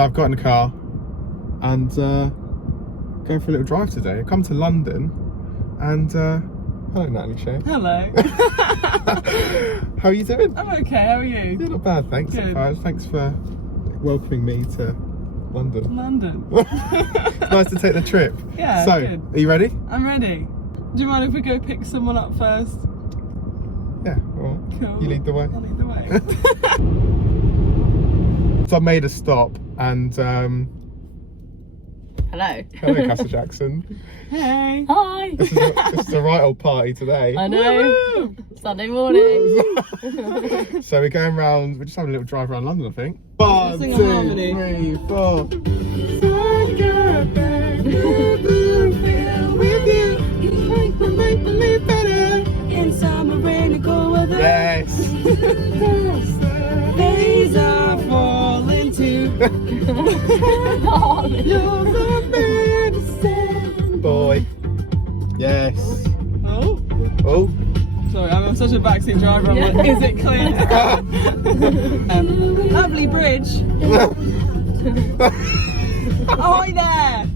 So I've got in the car and going for a little drive today. I've come to London and hello Natalie, Shay. Hello. How are you doing? I'm okay, how are you? Yeah, not bad, thanks. Good. Thanks for welcoming me to London. London. It's nice to take the trip. Yeah, so, good. are you ready? I'm ready. Do you mind if we go pick someone up first? Yeah, well, Cool. you lead the way. I'll lead the way. So I made a stop and Hello. hello Cassa Jackson. Hey. Hi. This is a right old party today. I know. Sunday morning. So we're going round, we're just having a little drive around London, I think. 1, Sing a 2, harmony. 3, 4. Yes. Days are falling too. Boy. Yes. Oh. Oh. Sorry, I'm such a backseat driver. I'm like, is it clear? Lovely bridge. Ahoy there!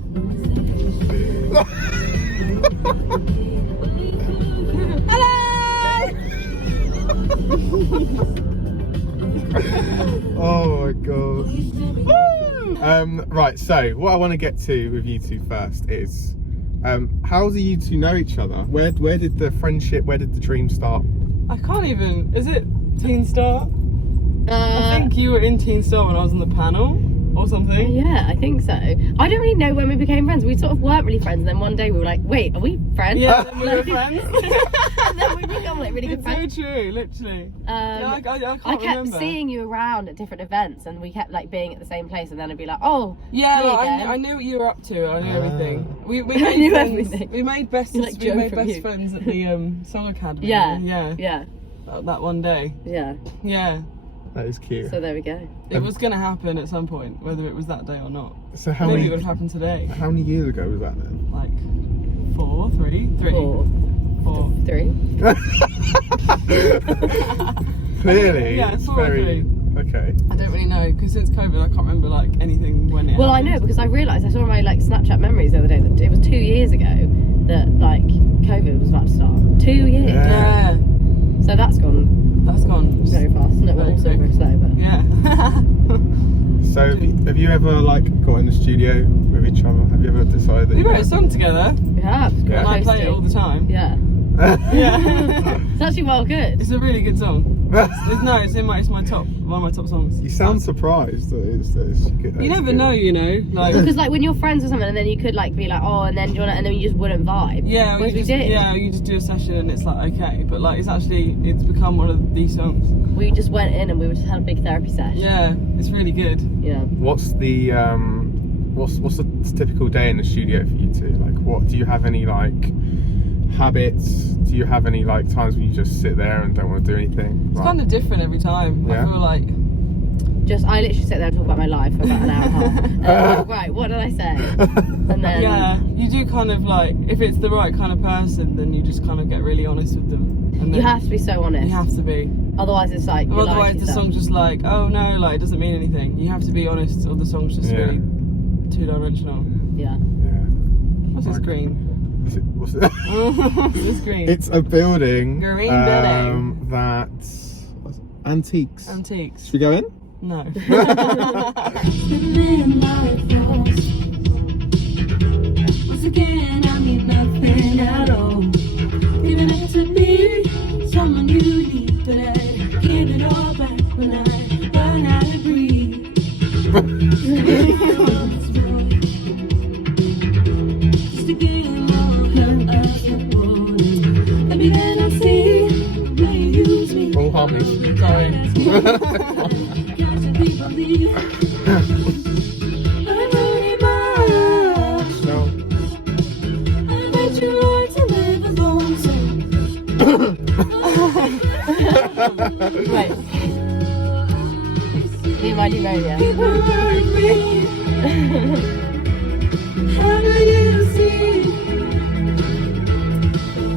Hello! Oh my god. Right, so what I want to get to with you two first is how do you two know each other? Where did the friendship, where did the dream start? I can't even. Is it Teen Star? I think you were in Teen Star when I was on the panel or something. Yeah, I think so. I don't really know when we became friends. We sort of weren't really friends, and then one day we were like, wait, are we friends? Yeah, then we were friends. And then we become like really good It's friends. so true, literally. Yeah, I can't I kept remember. seeing you around at different events, and we kept like being at the same place, and then I'd be like, oh, Yeah, there you like, go. I knew what you were up to. I knew everything. We I made knew friends. everything. We made best. You're like we Joe made from best You. friends at the Song Academy. Yeah, yeah. yeah, That one day. yeah. Yeah, That is cute. So there we go. it was gonna happen at some point, whether it was that day or not. So how Maybe many it would have happened today. how many years ago was that then? Like 4, 3, 3, 4, 4. 3. Clearly, Yeah, it's 4 or very 3. okay. I don't really know because since COVID, I can't remember like anything when it. Well, I happened. know because I realised I saw my like Snapchat memories the other day that it was 2 years ago that like COVID was about to start. 2 years. Yeah. Yeah, So that's gone that's gone very fast. No, Very also quick. very slow, but Yeah. So have you ever like got in the studio with each other? Have you ever decided that We you wrote a song together, we have. Yeah. and I play it all the time. Yeah. Yeah. It's actually well good. It's a really good song. It's my top, one of my top songs. You sound surprised that it's good. You never know, you know, like. Because like when you're friends with someone and then you could like be like, oh, and then do you wanna, and then you just wouldn't vibe. Yeah, Whereas you we just, did. yeah, you just do a session and it's like okay, but like it's become one of these songs. We just went in and we just had a big therapy session. Yeah, it's really good. Yeah. What's the what's the typical day in the studio for you two? Like, what do you have any like habits? Do you have any like times when you just sit there and don't want to do anything? It's kind of different every time. Yeah. I feel like Just I literally sit there and talk about my life for about an hour and a half. And I'm like, right, what did I say? And then yeah, you do kind of like if it's the right kind of person, then you just kind of get really honest with them. And you then have to be so honest. You have to be. Otherwise it's like you're lying Otherwise to the yourself. song's just like oh no, like it doesn't mean anything. You have to be honest, or the song's just Yeah. really two-dimensional. Yeah. Yeah. What's this Like- green? What's it? What's this green? It's a building. Green building. That's antiques. Antiques. Should we go in? No. Once again, I mean nothing at all. Even if to be someone you need, but I give it all back when I learn how to breathe. Just to get more of your body. And then I see the way you use me. All harmonies. Sorry. Can't you believe? I'm only mine. No. I bet you like to live alone, so Wait. Me and my new radio. people hurt me. How do you see?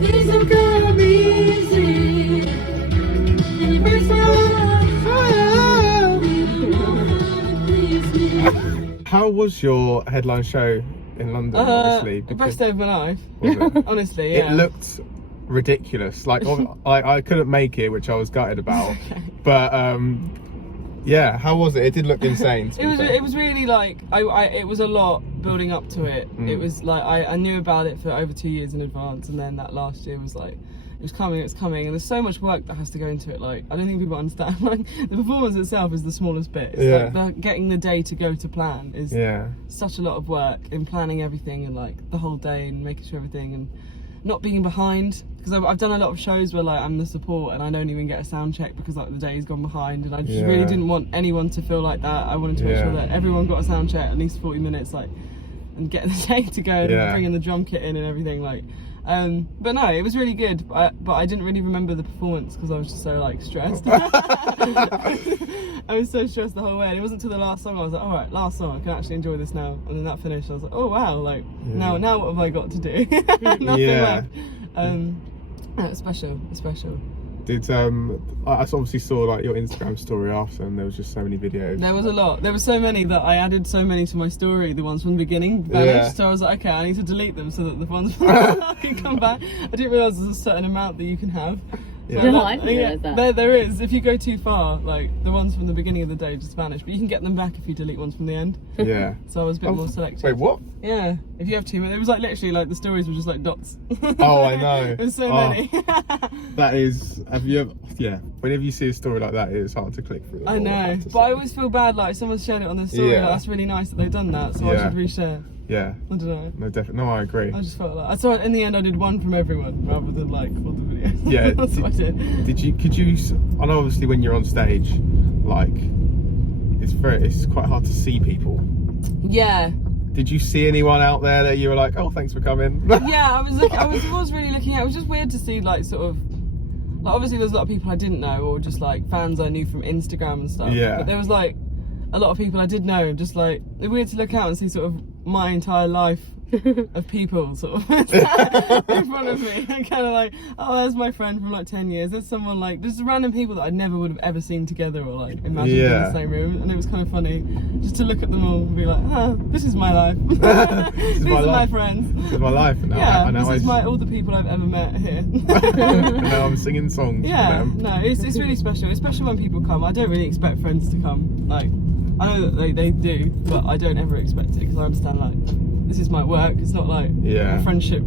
Things don't come easy. And you break my heart. Oh, you know how to please me. How was your headline show in London? Obviously, The best day of my life. was it? Honestly, yeah. It looked ridiculous. Like I couldn't make it, which I was gutted about. Okay. But yeah, how was it? It did look insane. To be fair. It was really like it was a lot building up to it. It was like I knew about it for over 2 years in advance, and then that last year was like it's coming, and there's so much work that has to go into it. Like I don't think people understand. Like the performance itself is the smallest bit. It's like getting the day to go to plan is such a lot of work in planning everything and like the whole day and making sure everything and not being behind, because I've done a lot of shows where like I'm the support and I don't even get a sound check because like the day's gone behind, and I just really didn't want anyone to feel like that. I wanted to make sure that everyone got a sound check at least 40 minutes, like, and get the day to go and bringing the drum kit in and everything, like. But no, it was really good. But I didn't really remember the performance because I was just so like stressed. I was so stressed the whole way. And it wasn't until the last song I was like, all right, last song, I can actually enjoy this now. And then that finished. I was like, oh wow, like now what have I got to do? Nothing left. It was special. It's special. Did I obviously saw like your Instagram story after, and there was just so many videos. There was a lot. There were so many that I added so many to my story. The ones from the beginning vanished, so I was like, okay, I need to delete them so that the ones can come back. I didn't realise there's a certain amount that you can have. So I didn't realise that. There is. If you go too far, like the ones from the beginning of the day just vanish, but you can get them back if you delete ones from the end. Yeah. So I was a bit more selective. Wait, what? Yeah. If you have too many, it was like literally like the stories were just like dots. Oh, I know. There's so many. That is. Have you ever? Yeah. Whenever you see a story like that, it's hard to click through. I know, but I always feel bad. Like someone's shared it on their story. Yeah. Like, that's really nice that they've done that. So I should reshare. Yeah. I don't know. No, definitely. No, I agree. I just felt like I saw it in the end. I did one from everyone rather than like all the videos. Yeah. That's what I did. Could you? I know obviously when you're on stage, like it's quite hard to see people. Yeah. Did you see anyone out there that you were like, oh, thanks for coming? Yeah, I was really looking at. It was just weird to see like sort of. Like obviously there's a lot of people I didn't know, or just like fans I knew from Instagram and stuff. Yeah. But there was like a lot of people I did know, just like it's weird to look out and see sort of my entire life of people sort of in front of me. And kind of like, oh, there's my friend from like 10 years. There's someone like, there's random people that I never would have ever seen together or like imagined in the same room. And it was kind of funny just to look at them all and be like, this is my life. These are my friends. This is my life. And yeah, this is all the people I've ever met here. And now I'm singing songs for them. No, it's really special. It's special when people come. I don't really expect friends to come. Like, I know that they do, but I don't ever expect it because I understand like this is my work. It's not like a friendship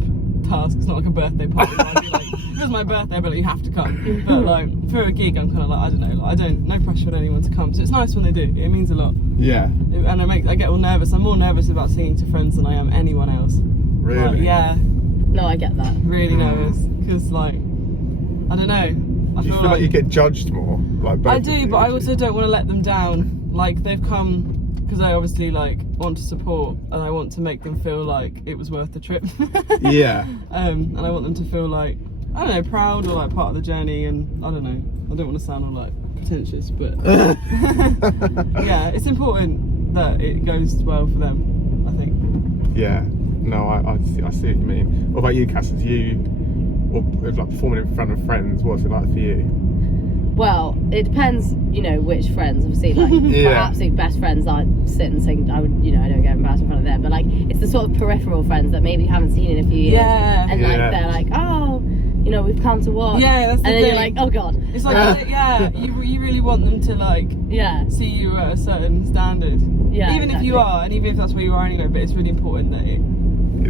task. It's not like a birthday party. I'd be like, if it was my birthday, but you have to come. But like for a gig, I'm kind of like I don't know. Like, no pressure on anyone to come. So it's nice when they do. It means a lot. Yeah. And I get all nervous. I'm more nervous about singing to friends than I am anyone else. Really? Like, yeah. No, I get that. Really nervous because like I don't know. I you feel like you get judged more. Like I do, but I also don't want to let them down. Like they've come because I obviously like want to support and I want to make them feel like it was worth the trip. Yeah. And I want them to feel like I don't know, proud or like part of the journey. And I don't know. I don't want to sound all like pretentious, but yeah, it's important that it goes well for them. I think. Yeah. No, I see what you mean. What about you, Cassa? Or like performing in front of friends, what's it like for you? Well, it depends, which friends. Obviously, like my absolute best friends, I sit and sing. I would, I don't get embarrassed in front of them. But like, it's the sort of peripheral friends that maybe you haven't seen in a few years. Yeah. And like they're like, oh, we've come to watch. Yeah, that's the and then thing. you're like, oh god. It's like, you really want them to like see you at a certain standard. Yeah. Even if you are, and even if that's where you are anyway. But it's really important that you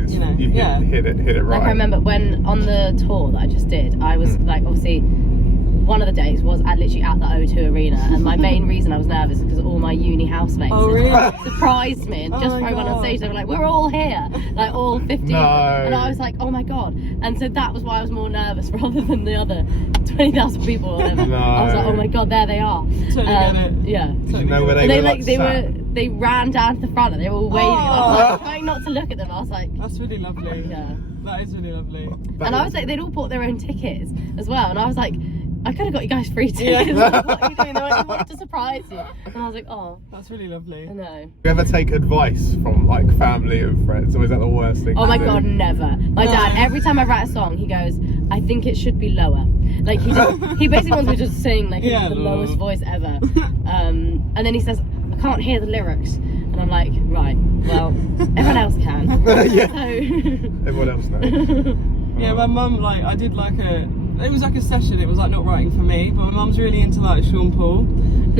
hit it right. Like I remember when on the tour that I just did, I was like, obviously. One of the days was literally at the O2 Arena, and my main reason I was nervous is because all my uni housemates surprised me, and just before I went on stage they were like, we're all here, like all 15 no. And I was like, oh my god. And so that was why I was more nervous rather than the other 20,000 people or whatever. No. I was like, oh my god, there they are. Totally get it. Yeah. Did you know where they were? They ran down to the front and they were all waving. I was like, trying not to look at them. I was like, that's really lovely. Yeah. That is really lovely. And I was like, they'd all bought their own tickets as well, and I was like, I could have got you guys free tickets. Yeah. What are you doing? They wanted to surprise you. And I was like, oh. That's really lovely. I know. Do you ever take advice from like family and friends, or is that the worst thing? Oh my god, never. My dad, every time I write a song, he goes, I think it should be lower. Like he basically wants me to just sing like the lowest voice ever. And then he says, I can't hear the lyrics. And I'm like, right, well, everyone else can. Yeah. So Everyone else knows. Yeah, my mum, like, I did like it was like a session, it was like not writing for me, but my mum's really into like Sean Paul.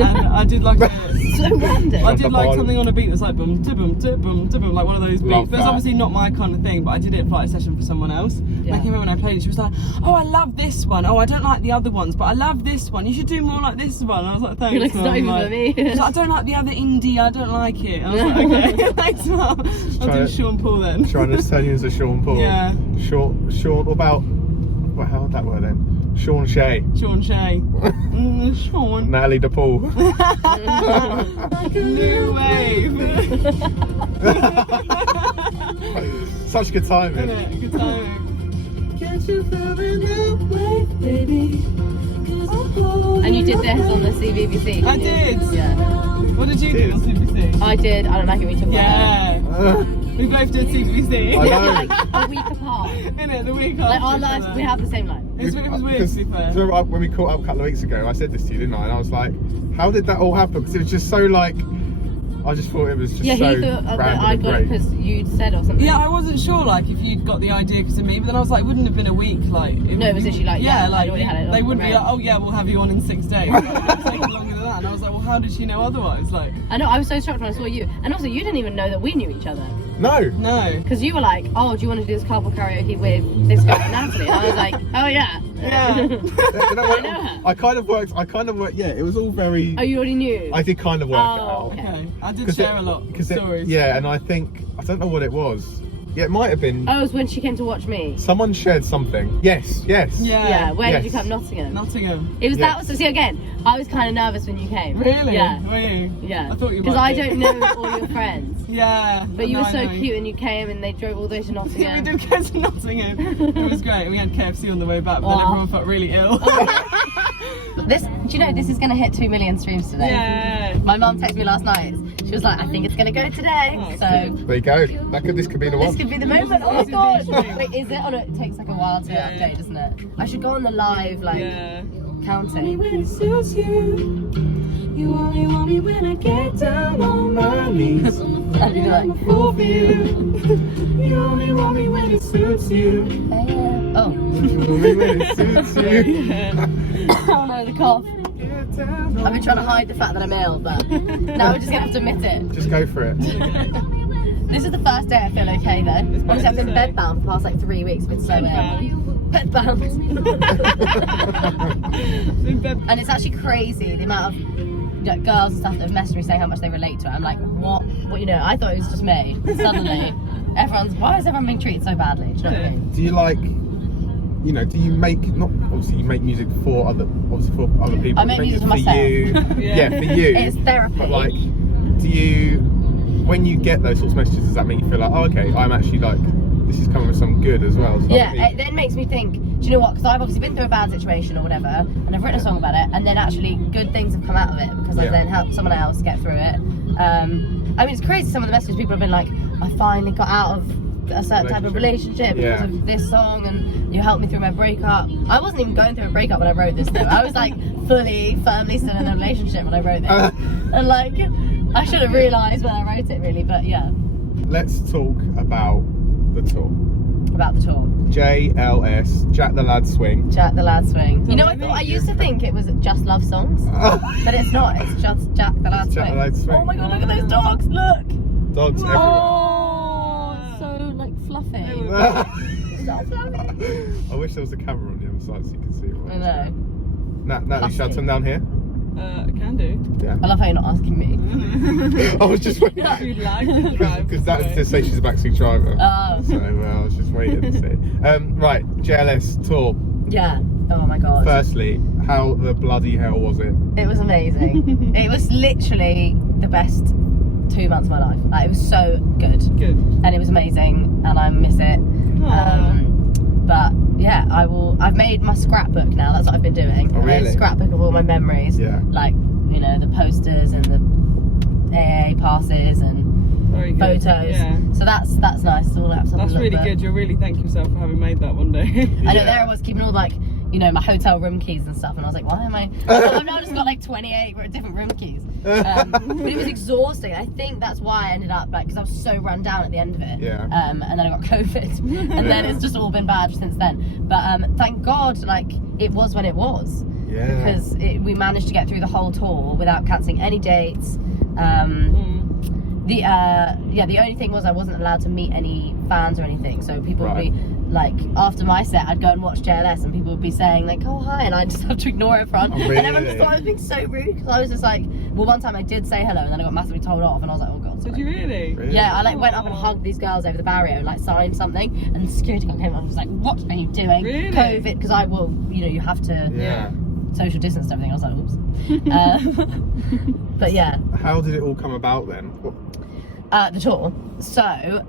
And I did like so random. I did like something on a beat that's like boom, boom, boom, boom, like one of those beats. Love But it's that. obviously not my kind of thing, but I did it for like a session for someone else. Yeah. And I came over when I played it, she was like, oh, I love this one. Oh, I don't like the other ones, but I love this one. You should do more like this one. And I was like, thanks, You're like, it's not Mum. even for me. She's like, I don't like the other indie, I don't like it. And I was like, okay, thanks, Mum. I'll do Sean Paul then. Trying to turn you into Sean Paul. Yeah. Sean, what about, well, how would that word then? Sean Shay. Sean Shay. Sean. Natalie DePaul. New wave. Such good timing. Isn't it? Good timing. Can't you feel the new wave, baby? 'Cause I'm holding And you did this on the CBBC. I did. Yeah. What did you do on CBC? I did. I don't like it when you talk about Yeah. We both did CBC. I it. know. Like a week apart. Innit, the week Like after our each lives, other. we have the same line. It was weird Because- to be fair. do you remember when we caught up a couple of weeks ago, I said this to you, didn't I? And I was like, how did that all happen? Because it was just so like, I just thought it was just Yeah, so he thought that random I and got it great. because you'd said or something. Yeah, I wasn't sure like if you'd got the idea because of me, but then I was like, it wouldn't have been a week. Like, No, it was literally like, yeah, like I'd already had it they on wouldn't be the like, oh yeah, we'll have you on in 6 days. It would take longer than that. And I was like, well, how did she know otherwise? Like, I know, I was so shocked when I saw you. And also, you didn't even know that we knew each other. No. no. Because you were like, oh, do you want to do this carpool karaoke with this girl, Natalie? And I was like, oh yeah. Yeah. You know what? I know her. I kind of worked, yeah, it was all very, Oh, you already knew? I did kind of work it Oh, out. okay. Okay. I did 'Cause share it- a lot of 'cause it- stories. Yeah, and I think, I don't know what it was. Yeah, it might have been, Oh, it was when she came to watch me. someone shared something. Yes. Yeah. Yeah, where did you Yes. come? Nottingham? Nottingham. It was Yeah. that was, so see again, I was kind of nervous when you came. Really? Yeah. Were you? Yeah. I thought you Because might I be. don't know all your friends. Yeah. But you no, were so I know. cute and you came and they drove all the way to Yeah, Nottingham. we did go to Nottingham. It was great. We had KFC on the way back, but then Aw. everyone felt really ill. This, do you know, this is going to hit 2 million streams today. Yeah. My mum texted me last night. She was like, I think it's going to go today. Oh, So There you go. This could be the this one. could be the moment. Oh my This is the god. stream. Wait, is it? Oh no, it takes like a while to Yeah. update, doesn't it? I should go on the live, like, Yeah. counting. when it suits you. You only want me when I get down on my knees. I'd be like, Fool for you. You only want me when it suits you. oh. When it suits you. Oh no, the cough. I've been trying to hide the fact that I'm ill, but now we're just going to have to admit it. Just go for it. This is the first day I feel okay though. Honestly, I've been bedbound for the past like 3 weeks. I've been so ill. Bedbound. And it's actually crazy the amount of girls and stuff that have messaged me saying how much they relate to it. I'm like, what? What, you know, I thought it was just me. Suddenly, why is everyone being treated so badly? Do you know what I mean? Do you like, you know, do you make, not obviously you make music for other people. I make you music for for myself. you. Yeah. Yeah, for you. It's therapy. But like, do you, when you get those sorts of messages, does that make you feel like, oh, okay, I'm actually like, this is coming with some good as well? So Yeah, it then makes me think, do you know what? Because I've obviously been through a bad situation or whatever, and I've written a song about it, and then actually good things have come out of it because I've Yeah. then helped someone else get through it. I mean, it's crazy some of the messages people have been like, I finally got out of a certain type of relationship because Yeah. of this song, and you helped me through my breakup. I wasn't even going through a breakup when I wrote this though. I was like firmly still in a relationship when I wrote this. And like, I should have realised when I wrote it really, but yeah, Let's talk about the tour. about the tour. JLS, Jack the Lad Swing. Jack the Lad Swing. You know, I Really? thought I used to think it was just love songs, but it's not. It's just Jack the Lad Jack Swing. the Lad Swing. Oh my god, look at those dogs! Look. Dogs everywhere. Oh, so like fluffy. So fluffy. I wish there was a camera on the other side so you could see it. I know. Natalie, shall I turn down here? Can do. Yeah. I love how you're not asking me. I was just waiting. If you'd like to drive. Because that's to say she's a backseat driver. Oh. So I was just waiting to see. Right, JLS tour. Yeah. Oh my god. Firstly, how the bloody hell was it? It was amazing. It was literally the best 2 months of my life. Like, it was so good. Good. And it was amazing, and I miss it. But yeah, I've made my scrapbook now. That's what I've been doing. Oh, I made really? a scrapbook of all my memories. Yeah. Like, you know, the posters and the AA passes and Very good. photos. Yeah. So that's nice. It's all up to That's a little really bit. good. You'll really thank yourself for having made that one day. I know Yeah. there I was keeping all like you know, my hotel room keys and stuff. And I was like, why am I? I've now just got like 28 different room keys. But it was exhausting. I think that's why I ended up like, because I was so run down at the end of it. Yeah. And then I got COVID, and then it's just all been bad since then. But thank God, like it was when it was. Yeah. Because we managed to get through the whole tour without cancelling any dates. The only thing was I wasn't allowed to meet any fans or anything, so people would be like, after my set I'd go and watch JLS and people would be saying like, oh hi, and I'd just have to ignore everyone. Really? And everyone just thought I was being so rude, because I was just like, well, one time I did say hello and then I got massively told off and I was like, oh god. Did you really? Yeah, I like went up and hugged these girls over the barrier and like signed something, and the security guard came up and was like, what are you doing? Really? COVID, because I will, you know, you have to social distance and everything. I was like, oops. But yeah. How did it all come about then? The tour. So,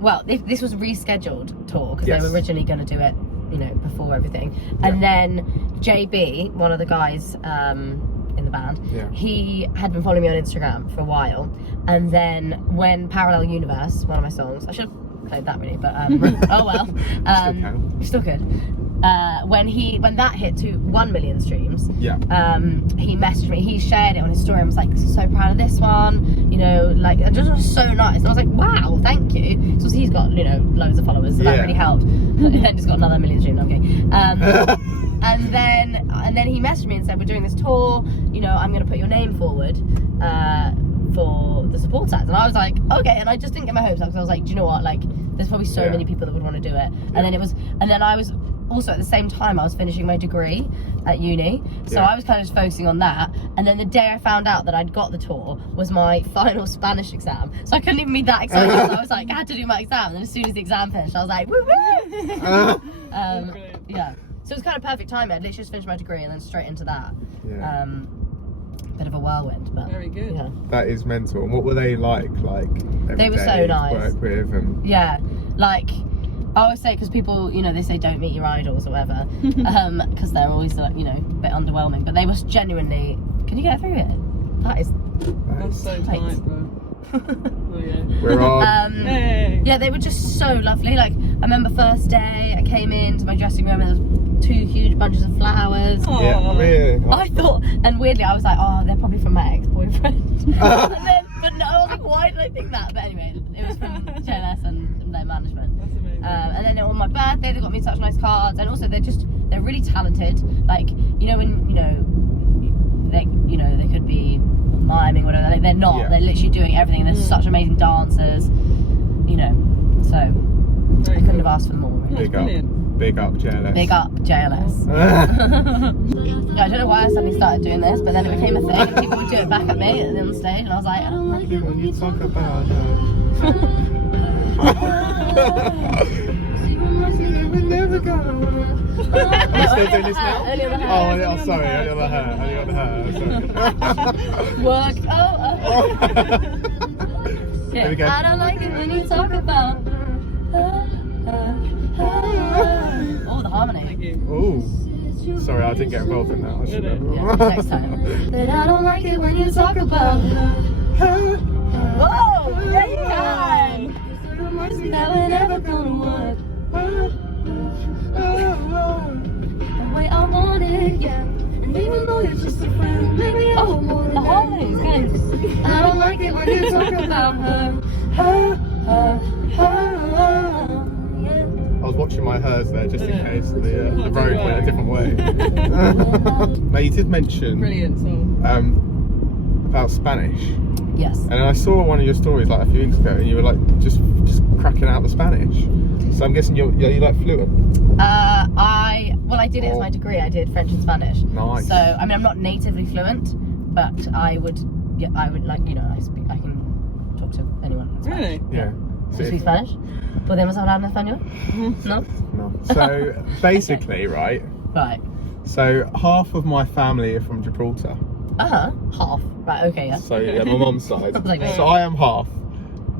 well, this was a rescheduled tour because they were originally going to do it, you know, before everything. And then JB, one of the guys in the band, he had been following me on Instagram for a while. And then when Parallel Universe, one of my songs, I should have played that really, but oh well. Still could. When that hit to 1 million streams, he messaged me, he shared it on his story and was like, so proud of this one, you know, like, it just was so nice. And I was like, wow, thank you. So he's got, you know, loads of followers, so that really helped. And then he's got another 1 million streams, I'm kidding. And then he messaged me and said, we're doing this tour, you know, I'm going to put your name forward for the support act. And I was like, okay. And I just didn't get my hopes up because I was like, do you know what, like, there's probably so many people that would want to do it. And then I was also at the same time I was finishing my degree at uni, so I was kind of just focusing on that. And then the day I found out that I'd got the tour was my final Spanish exam, so I couldn't even be that excited. I was like, I had to do my exam, and then as soon as the exam finished I was like, woo woo. Yeah, so it was kind of perfect timing. I'd literally just finished my degree and then straight into that. Bit of a whirlwind, but very good. Yeah. That is mental. And what were they like they were so nice to work with? And like I always say, because people, you know, they say don't meet your idols or whatever, because they're always like, you know, a bit underwhelming, but they were genuinely, can you get through it? That's so tight, bro. Oh yeah. We're on. Yeah, they were just so lovely. Like, I remember first day I came into my dressing room and there was 2 huge bunches of flowers. Yeah, really. I thought, and weirdly I was like, oh, they're probably from my ex-boyfriend. But no, I was like, why did I think that? But anyway, it was from JLS and their management. That's amazing. And then on my birthday they got me such nice cards, and also they're really talented. Like, you know, when they could be miming or whatever, like, they're not. They're literally doing everything. They're such amazing dancers, you know. So I couldn't have asked for more. Really. Big up JLS. Big up JLS. Yeah, I don't know why I suddenly started doing this, but then it became a thing and people would do it back at me on stage, and I was like, I don't like it when you talk about we're never gonna. Are you still doing this now? Only on the hair. Oh, sorry, only on the hair. Sorry. Work. There we go. I don't like it when you talk about. Oh, the harmony. Thank you. Oh, sorry, I didn't get involved in that. I should have. Next time. But I don't like it when you talk about. Whoa! Yeah, you can. That we're never gonna work. The way I want it, yeah. And even though you're just a friend, maybe I will more than the harmony's good. I don't like it when you talk about her. I was watching my hers there just in case the road went a different way. Now you did mention Brilliant song. about Spanish. Yes. And I saw one of your stories like a few weeks ago, and you were like just cracking out the Spanish. So I'm guessing you're like fluent. I did it as my degree. I did French and Spanish. Nice. So I mean, I'm not natively fluent, but I would like, you know, I can talk to anyone in Spanish. Really? Yeah. ¿Tú speak Spanish? ¿Podemos hablar en español? No? No. So basically, right? Right. So half of my family are from Gibraltar. Half. Right, okay, yeah. So yeah, my mum's side. Like, so I am half.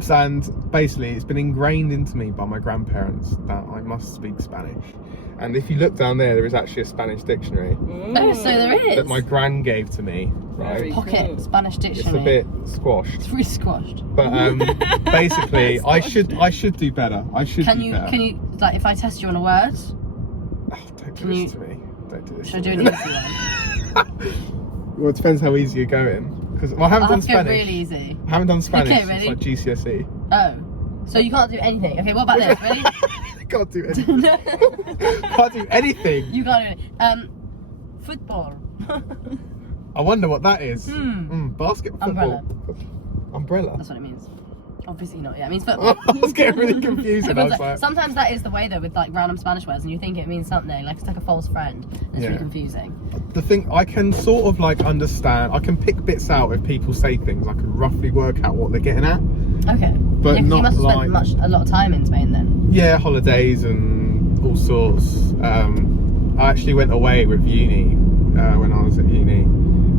And basically it's been ingrained into me by my grandparents that I must speak Spanish. And if you look down there is actually a Spanish dictionary. Oh, so there is. That my gran gave to me. Right. Very Pocket cool. Spanish dictionary. It's a bit squashed. It's really squashed. But basically I should do better. I should do better. Can you like, if I test you on a word? Oh, don't do this to me. Don't do this. Should I to do me. an easy one? Well, it depends how easy you're going. Because I haven't I'll done have to go Spanish. really easy. I haven't done Spanish Okay, since ready? like GCSE. Oh. So you can't do anything. Okay, what about this? Ready? I can't do anything. Can't do anything. You can't do it. Football. I wonder what that is. Basketball. Umbrella. Umbrella. That's what it means. Obviously not. Yeah, it means football. I was getting really confused. And I was like, Sometimes that is the way though with like random Spanish words, and you think it means something. Like it's like a false friend. And it's really confusing. the thing, I can sort of like understand. I can pick bits out if people say things. I can roughly work out what they're getting at. Okay. But yeah, 'cause not you must have like spent a lot of time in Spain then. Yeah, holidays and all sorts. I actually went away with uni when I was at uni.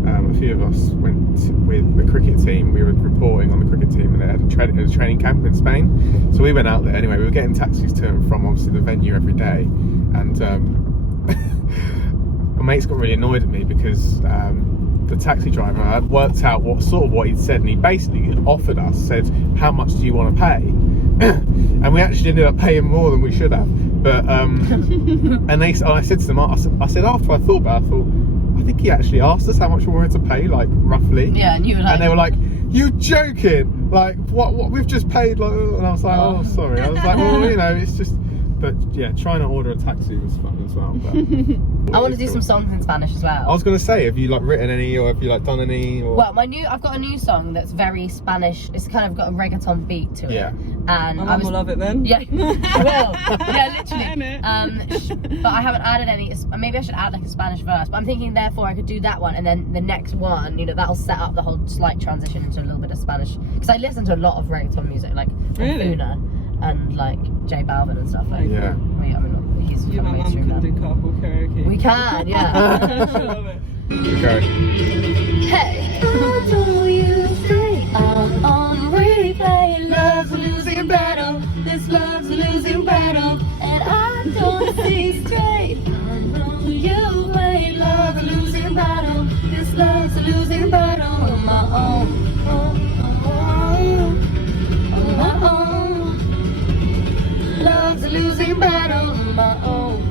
A few of us went with the cricket team. We were reporting on the cricket team, and they had a training camp in Spain. So we went out there anyway. We were getting taxis to and from obviously the venue every day, and my mates got really annoyed at me because the taxi driver had worked out what he'd said, and he basically offered us, said, "How much do you want to pay?" And we actually ended up paying more than we should have. But and I said to them, I said after I thought about it, I think he actually asked us how much we wanted to pay, like roughly. Yeah, and you were like, and they were like, "You joking? Like what we've just paid?" Like, and I was like, "Oh, sorry." I was like, "Well, you know, it's just." But yeah, trying to order a taxi was fun as well. But I want to do some songs in Spanish as well. I was going to say, have you like written any, or have you like done any? Or... Well, I've got a new song that's very Spanish. It's kind of got a reggaeton beat to it. Yeah. And My mum will love it then. Yeah, I will. Yeah, literally. But I haven't added any. Maybe I should add like a Spanish verse. But I'm thinking, therefore, I could do that one, and then the next one, you know, that'll set up the whole slight transition into a little bit of Spanish. Because I listen to a lot of reggaeton music, like Really? Una and like J Balvin and stuff. Like, Yeah. I mean, he's You and my mum mainstream can do now. carpool karaoke. We can, yeah. I love it. Okay. Hey, how do you stay on replay? Love's a losing battle. This love's a losing battle, and I don't see straight. I know you play. Love's a losing battle. This love's a losing battle on my own. On my own. Love's a losing battle on my own.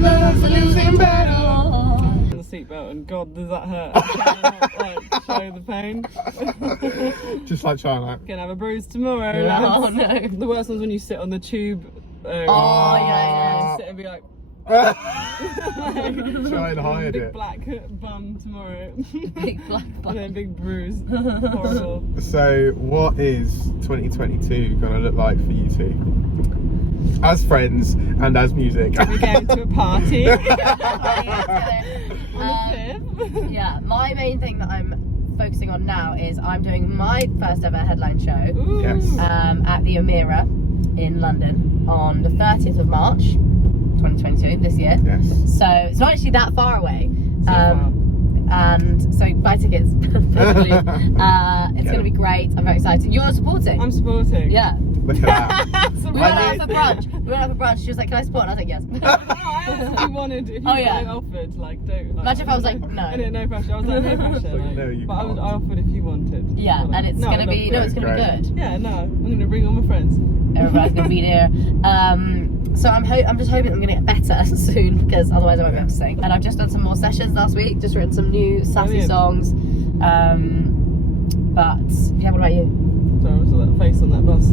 Love's a losing battle. The seatbelt, and God, does that hurt? Like, show the pain. Just like trying like. Gonna have a bruise tomorrow. Oh, lads. no. The worst one's when you sit on the tube. Oh, yeah. Sit and be like, Try and hide big it. black bum tomorrow. Big black And then big bruise. Horrible. So, what is 2022 going to look like for you two? As friends and as music. We're going to a party. On the 5th. Yeah, my main thing that I'm focusing on now is I'm doing my first ever headline show Ooh. Yes. at the Amira in London on the 30th of March 2022 this year. Yes. So it's not actually that far away. So far. And so buy tickets. Hopefully. It's going to be great. I'm very excited. You're supporting? I'm supporting. Yeah. Look at that. So We went out for brunch. We went out for brunch. She was like, "Can I support?" And I was like, "Yes." I honestly wanted, if you Oh, yeah. offered, like, don't. Like, Imagine if I was like, "No." I didn't know pressure. I was like, no pressure. Like, Like, no, you but I can't. offered if you wanted. Yeah, Like, and it's no, gonna I be love no, it. it's gonna be Great. good. Yeah, no, I'm gonna bring all my friends. Everybody's gonna be there. So I'm just hoping I'm gonna get better soon, because otherwise I won't be able to sing. And I've just done some more sessions last week. Just written some new sassy Brilliant. songs. But yeah, what about you? Sorry, I saw that face on that bus.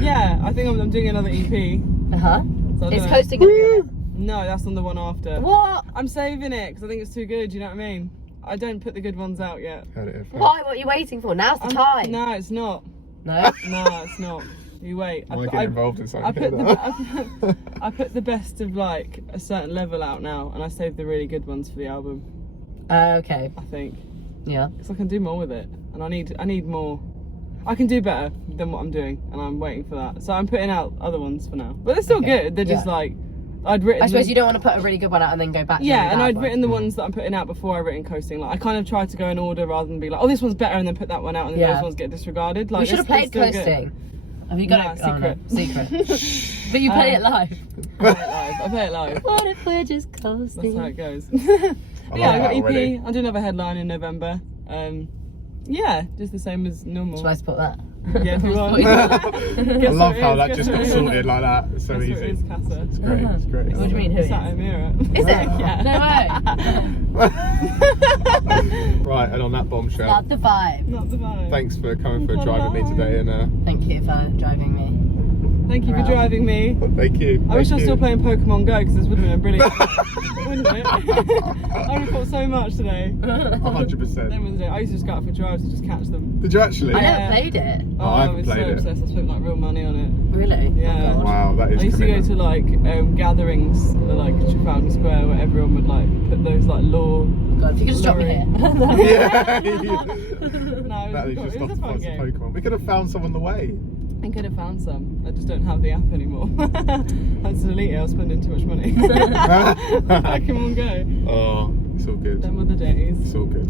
Yeah, I think I'm doing another EP. Uh huh. So I Is don't know. hosting gonna be on No, that's on the one after. it? What? I'm saving it because I think it's too good. You know what I mean? I don't put the good ones out yet. Heard it here first. Why? What are you waiting for? Now's the time. No, it's not. No. No, it's not. You wait. Why get involved in something I put like I put the best of like a certain level out now, and I saved the really good ones for the album. Okay. I think Yeah. because I can do more with it, and I need more. I can do better than what I'm doing, and I'm waiting for that. So I'm putting out other ones for now, but they're still Okay. good. They're just Yeah. like I'd written. I suppose them- you don't want to put a really good one out and then go back. to Yeah, the and bad I'd one. written the ones that I'm putting out before I written Coasting. Like I kind of tried to go in order rather than be like, oh, this one's better, and then put that one out, and then Yeah. those ones get disregarded. Like We should have it's played still good. Coasting. Have you got Nah, it? Oh, no. secret. Secret. But you play it live. I play it live. What if we're just That's coasting? how it goes. I Yeah, love I got that EP. already. I'll do another headline in November. Yeah, just the same as normal. Should I support that? Yeah, if you want. I love how that just got sorted like that. It's so Guess easy. who it is, Cassa. It's great. It's great. What do you mean? Who is? Sat Amira. Is it? Yeah. No way. Right, and on that bombshell, Not the vibe. Not the vibe. thanks for coming for driving me today, and Thank you for driving me. Thank you for Around. driving me. thank you. I wish I was still playing. playing Pokemon Go because this would have been brilliant. Wouldn't it? I would have thought so much today. 100%. Then was the day. I used to just go out for drives to just catch them. Did you actually? I Yeah. never played it. Oh, I haven't was played so it. obsessed. I spent like real money on it. Really? Yeah. Oh, God. Wow, that is. I used to go commitment. to like gatherings like Trafalgar Square where everyone would like put those like law. God, if you could just drop me here. Yeah. No, it Natalie's was, just it was lost a fun lots of game. Pokemon. We could have found some on the way. I could have found some. I just don't have the app anymore. I had to delete it. I was spending too much money. Pokemon Go. Oh, it's all good. Them were the days. It's all good.